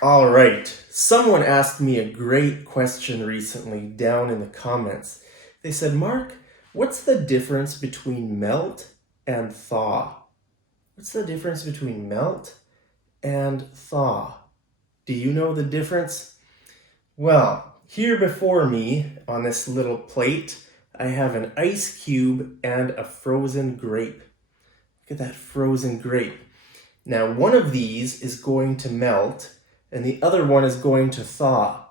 All right, someone asked me a great question recently down in the comments. They said, Mark, what's the difference between melt and thaw? What's the difference between melt and thaw? Do you know the difference? Well, here before me on this little plate, I have an ice cube and a frozen grape. Look at that frozen grape. Now, one of these is going to melt and the other one is going to thaw.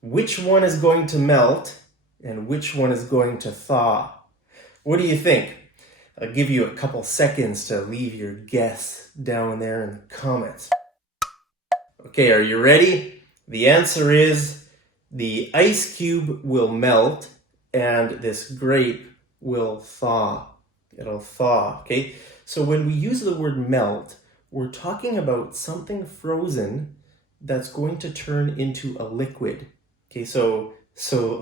Which one is going to melt and which one is going to thaw? What do you think? I'll give you a couple seconds to leave your guess down there in the comments. Okay, are you ready? The answer is the ice cube will melt and this grape will thaw. It'll thaw, okay? So when we use the word melt, we're talking about something frozen that's going to turn into a liquid. Okay, so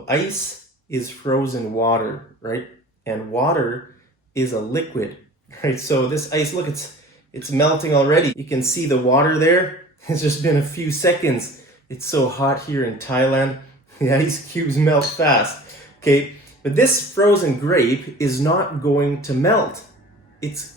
ice is frozen water, right? And water is a liquid, right? So this ice, look, it's melting already. You can see the water there. It's just been a few seconds. It's so hot here in Thailand. The ice cubes melt fast, okay? But this frozen grape is not going to melt. It's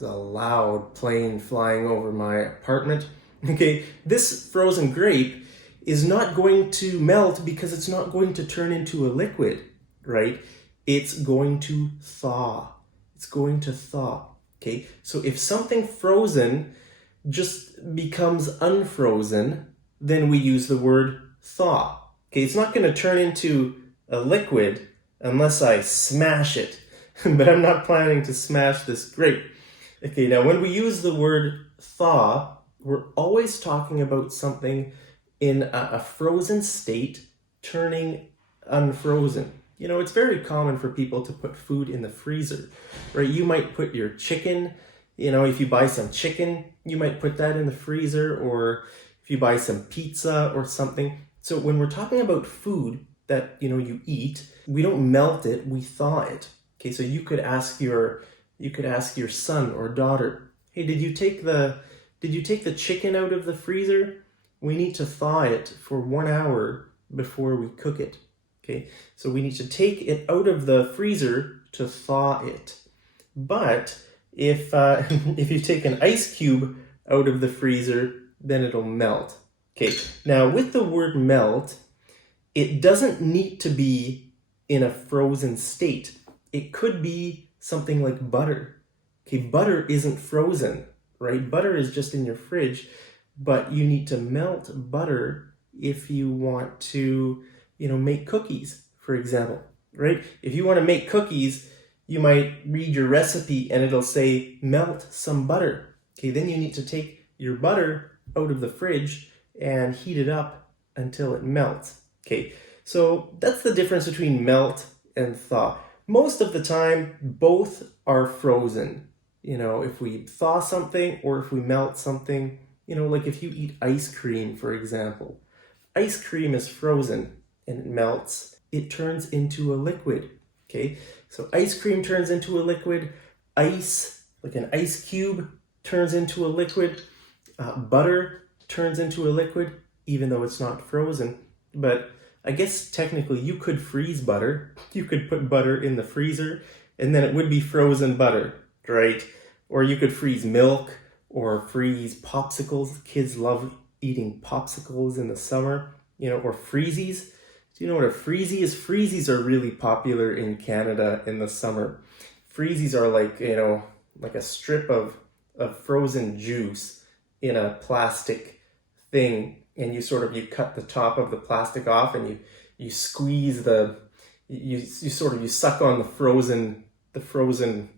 a loud plane flying over my apartment. Okay, this frozen grape is not going to melt because it's not going to turn into a liquid, right? It's going to thaw. It's going to thaw, okay? So if something frozen just becomes unfrozen, then we use the word thaw. Okay, it's not going to turn into a liquid unless I smash it, but I'm not planning to smash this grape. Okay, now when we use the word thaw, we're always talking about something in a frozen state turning unfrozen. You know, it's very common for people to put food in the freezer, right? You might put your chicken, you know, if you buy some chicken, you might put that in the freezer, or if you buy some pizza or something. So when we're talking about food that, you know, you eat, we don't melt it, we thaw it. Okay, so you could ask your son or daughter, hey, did you take the chicken out of the freezer? We need to thaw it for 1 hour before we cook it. Okay, so we need to take it out of the freezer to thaw it. But if you take an ice cube out of the freezer, then it'll melt. Okay, now with the word melt, it doesn't need to be in a frozen state. It could be something like butter. Okay, butter isn't frozen, right? Butter is just in your fridge, but you need to melt butter if you want to, you know, make cookies, for example, right? If you want to make cookies, you might read your recipe and it'll say melt some butter. Okay, then you need to take your butter out of the fridge and heat it up until it melts. Okay, so that's the difference between melt and thaw. Most of the time, both are frozen. You know, if we thaw something or if we melt something, you know, like if you eat ice cream, for example, ice cream is frozen and it melts. It turns into a liquid, okay? So ice cream turns into a liquid. Ice, like an ice cube, turns into a liquid. Butter turns into a liquid, even though it's not frozen. But I guess technically you could freeze butter. You could put butter in the freezer and then it would be frozen butter, right? Or you could freeze milk or freeze popsicles. Kids love eating popsicles in the summer, you know, or freezies. Do you know what a freezie is? Freezies are really popular in Canada in the summer. Freezies are like, you know, like a strip of frozen juice in a plastic thing, and you cut the top of the plastic off and you squeeze you suck on the frozen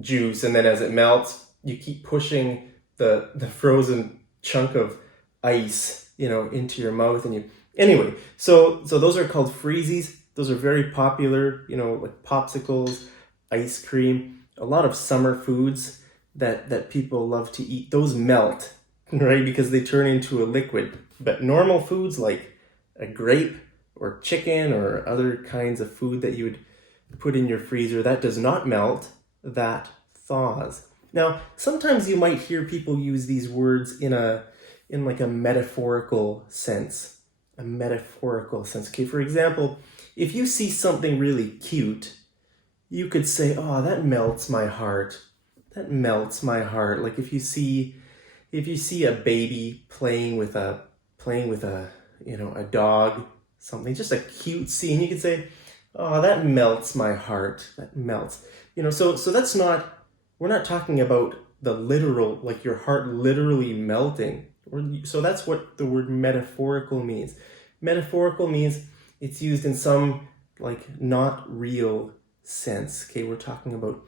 juice, and then as it melts you keep pushing the frozen chunk of ice, you know, into your mouth, and anyway, so those are called freezies. Those are very popular, you know, like popsicles, ice cream, a lot of summer foods that people love to eat. Those melt, right? Because they turn into a liquid. But normal foods like a grape or chicken or other kinds of food that you would put in your freezer, that does not melt, that thaws. Now, sometimes you might hear people use these words in like a metaphorical sense. A metaphorical sense. Okay, for example, if you see something really cute, you could say, "Oh, that melts my heart." That melts my heart. Like if you see a baby playing with a a dog, something, just a cute scene, you could say, "Oh, that melts my heart." That melts. So that's not, we're not talking about the literal, like your heart literally melting. So that's what the word metaphorical means. Metaphorical means it's used in some like not real sense. Okay, we're talking about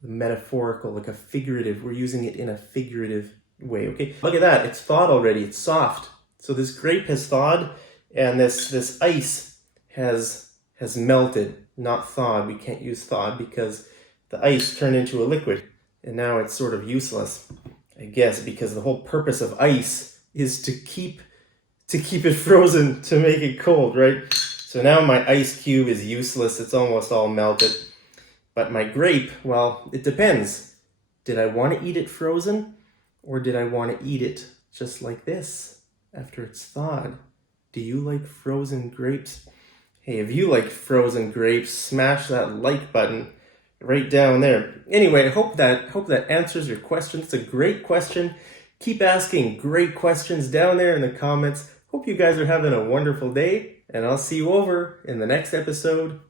metaphorical, like a figurative. We're using it in a figurative way. Okay, look at that. It's thawed already. It's soft. So this grape has thawed, and this ice has melted, not thawed. We can't use thawed because the ice turned into a liquid, and now it's sort of useless, I guess, because the whole purpose of ice is to keep it frozen, to make it cold, right? So now my ice cube is useless. It's almost all melted. But my grape, well, it depends. Did I want to eat it frozen, or did I want to eat it just like this after it's thawed? Do you like frozen grapes? Hey, if you like frozen grapes, smash that like button right down there. Anyway, I hope that answers your question. It's a great question. Keep asking great questions down there in the comments. Hope you guys are having a wonderful day, and I'll see you over in the next episode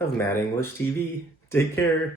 of Mad English TV. Take care.